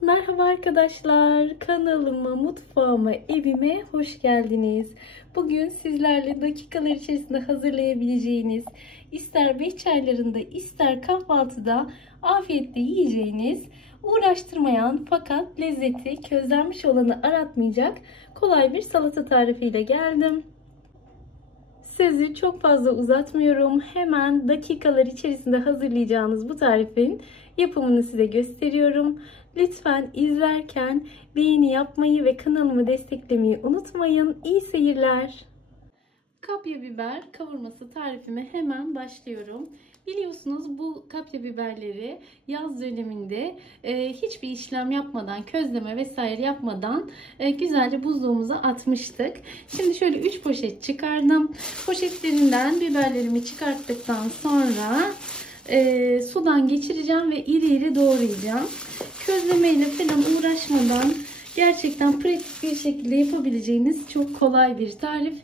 Merhaba arkadaşlar, kanalıma, mutfağıma, evime hoş geldiniz. Bugün sizlerle dakikalar içerisinde hazırlayabileceğiniz, ister 5 çaylarında ister kahvaltıda afiyetle yiyeceğiniz, uğraştırmayan fakat lezzeti közlenmiş olanı aratmayacak kolay bir salata tarifiyle geldim. Sözü çok fazla uzatmıyorum. Hemen dakikalar içerisinde hazırlayacağınız bu tarifin yapımını size gösteriyorum. Lütfen izlerken beğeni yapmayı ve kanalımı desteklemeyi unutmayın. İyi seyirler. Kapya biber kavurması tarifime hemen başlıyorum. Biliyorsunuz bu kapya biberleri yaz döneminde hiçbir işlem yapmadan, közleme vesaire yapmadan güzelce buzluğumuza atmıştık. Şimdi şöyle 3 poşet çıkardım. Poşetlerinden biberlerimi çıkarttıktan sonra sudan geçireceğim ve iri iri doğrayacağım. Közlemeyle falan uğraşmadan gerçekten pratik bir şekilde yapabileceğiniz çok kolay bir tarif.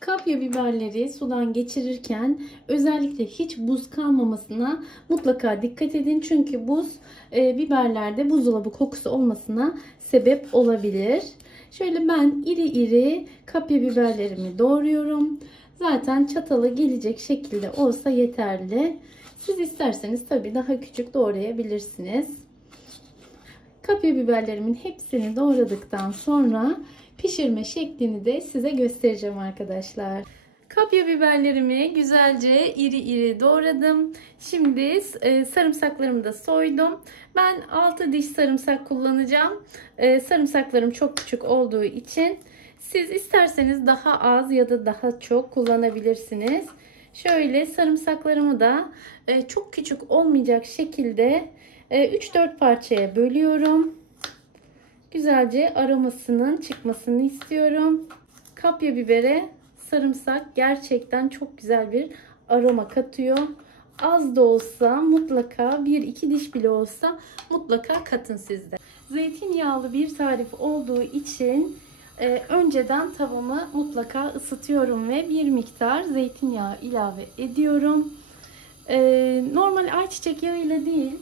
Kapya biberleri sudan geçirirken özellikle hiç buz kalmamasına mutlaka dikkat edin. Çünkü buz biberlerde buzdolabı kokusu olmasına sebep olabilir. Şöyle ben iri iri kapya biberlerimi doğruyorum. Zaten çatalı gelecek şekilde olsa yeterli. Siz isterseniz tabii daha küçük doğrayabilirsiniz. Kapya biberlerimin hepsini doğradıktan sonra pişirme şeklini de size göstereceğim arkadaşlar. Kapya biberlerimi güzelce iri iri doğradım. Şimdi sarımsaklarımı da soydum. Ben 6 diş sarımsak kullanacağım. Sarımsaklarım çok küçük olduğu için siz isterseniz daha az ya da daha çok kullanabilirsiniz. Şöyle sarımsaklarımı da çok küçük olmayacak şekilde 3-4 parçaya bölüyorum. Güzelce aromasının çıkmasını istiyorum. Kapya bibere sarımsak gerçekten çok güzel bir aroma katıyor. Az da olsa mutlaka 1-2 diş bile olsa mutlaka katın sizde. Zeytinyağlı bir tarif olduğu için önceden tavamı mutlaka ısıtıyorum ve bir miktar zeytinyağı ilave ediyorum. Normal ayçiçek yağı ile değil,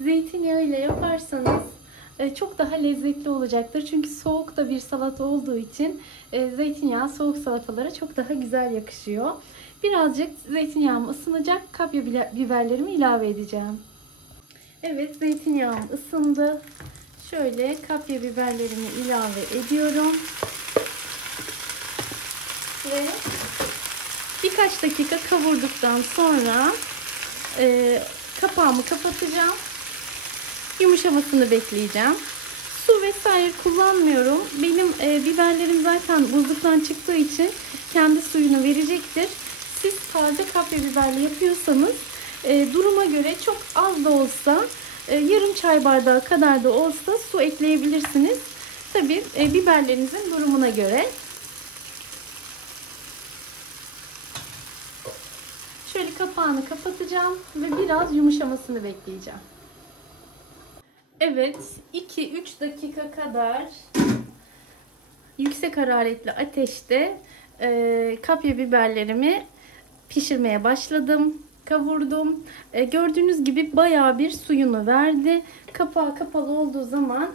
zeytinyağı ile yaparsanız çok daha lezzetli olacaktır. Çünkü soğuk da bir salata olduğu için zeytinyağı soğuk salatalara çok daha güzel yakışıyor. Birazcık zeytinyağım ısınacak. Kapya biberlerimi ilave edeceğim. Evet, zeytinyağım ısındı. Şöyle kapya biberlerimi ilave ediyorum. Ve birkaç dakika kavurduktan sonra kapağımı kapatacağım. Yumuşamasını bekleyeceğim. Su vesaire kullanmıyorum. Benim biberlerim zaten buzluktan çıktığı için kendi suyunu verecektir. Siz taze kapya biberli yapıyorsanız duruma göre çok az da olsa yarım çay bardağı kadar da olsa su ekleyebilirsiniz. Tabii biberlerinizin durumuna göre. Şöyle kapağını kapatacağım ve biraz yumuşamasını bekleyeceğim. Evet, 2-3 dakika kadar yüksek hararetli ateşte kapya biberlerimi pişirmeye başladım. Kavurdum. Gördüğünüz gibi bayağı bir suyunu verdi. Kapağı kapalı olduğu zaman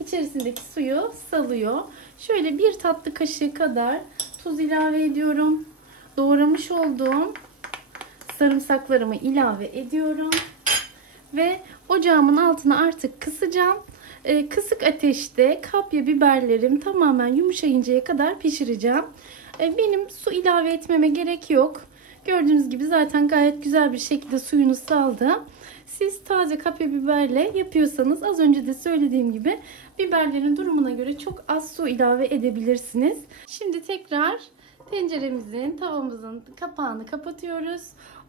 içerisindeki suyu salıyor. Şöyle bir tatlı kaşığı kadar tuz ilave ediyorum. Doğramış olduğum sarımsaklarımı ilave ediyorum. Ve ocağımın altını artık kısacağım. Kısık ateşte kapya biberlerim tamamen yumuşayıncaya kadar pişireceğim. Benim su ilave etmeme gerek yok. Gördüğünüz gibi zaten gayet güzel bir şekilde suyunu saldı. Siz taze kapya biberle yapıyorsanız az önce de söylediğim gibi biberlerin durumuna göre çok az su ilave edebilirsiniz. Şimdi tekrar tenceremizin, tavamızın kapağını kapatıyoruz.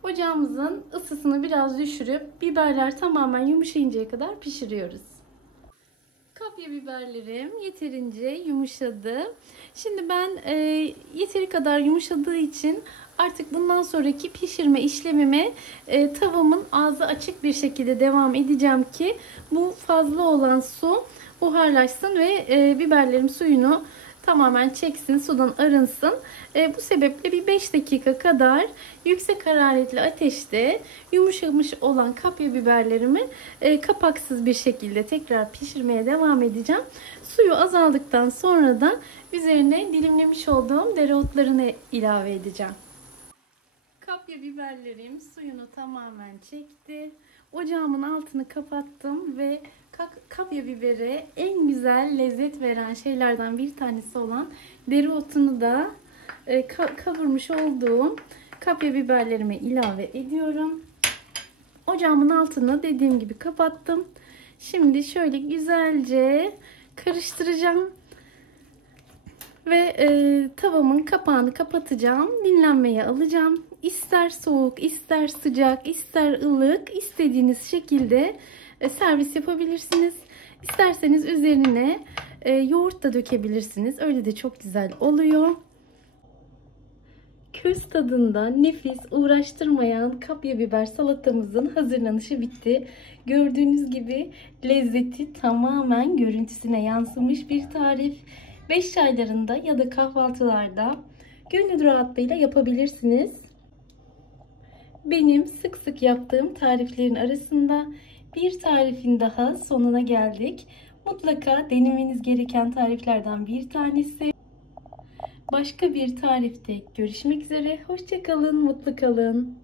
Ocağımızın ısısını biraz düşürüp biberler tamamen yumuşayıncaya kadar pişiriyoruz. Kapya biberlerim yeterince yumuşadı. Şimdi ben yeteri kadar yumuşadığı için artık bundan sonraki pişirme işlemime tavamın ağzı açık bir şekilde devam edeceğim ki bu fazla olan su buharlaşsın ve biberlerim suyunu tamamen çeksin, sudan arınsın. Bu sebeple bir 5 dakika kadar yüksek hararetli ateşte yumuşamış olan kapya biberlerimi kapaksız bir şekilde tekrar pişirmeye devam edeceğim. Suyu azaldıktan sonra da üzerine dilimlemiş olduğum dereotlarını ilave edeceğim. Kapya biberlerim suyunu tamamen çekti. Ocağımın altını kapattım ve kapya bibere en güzel lezzet veren şeylerden bir tanesi olan dereotunu da kavurmuş olduğum kapya biberlerime ilave ediyorum. Ocağımın altını dediğim gibi kapattım. Şimdi şöyle güzelce karıştıracağım. Ve tavamın kapağını kapatacağım. Dinlenmeye alacağım. İster soğuk, ister sıcak, ister ılık, istediğiniz şekilde servis yapabilirsiniz. İsterseniz üzerine yoğurt da dökebilirsiniz. Öyle de çok güzel oluyor. Köz tadında nefis, uğraştırmayan kapya biber salatamızın hazırlanışı bitti. Gördüğünüz gibi lezzeti tamamen görüntüsüne yansımış bir tarif. 5 çaylarında ya da kahvaltılarda gönül rahatlığıyla yapabilirsiniz. Benim sık sık yaptığım tariflerin arasında bir tarifin daha sonuna geldik. Mutlaka denemeniz gereken tariflerden bir tanesi. Başka bir tarifte görüşmek üzere. Hoşça kalın, mutlu kalın.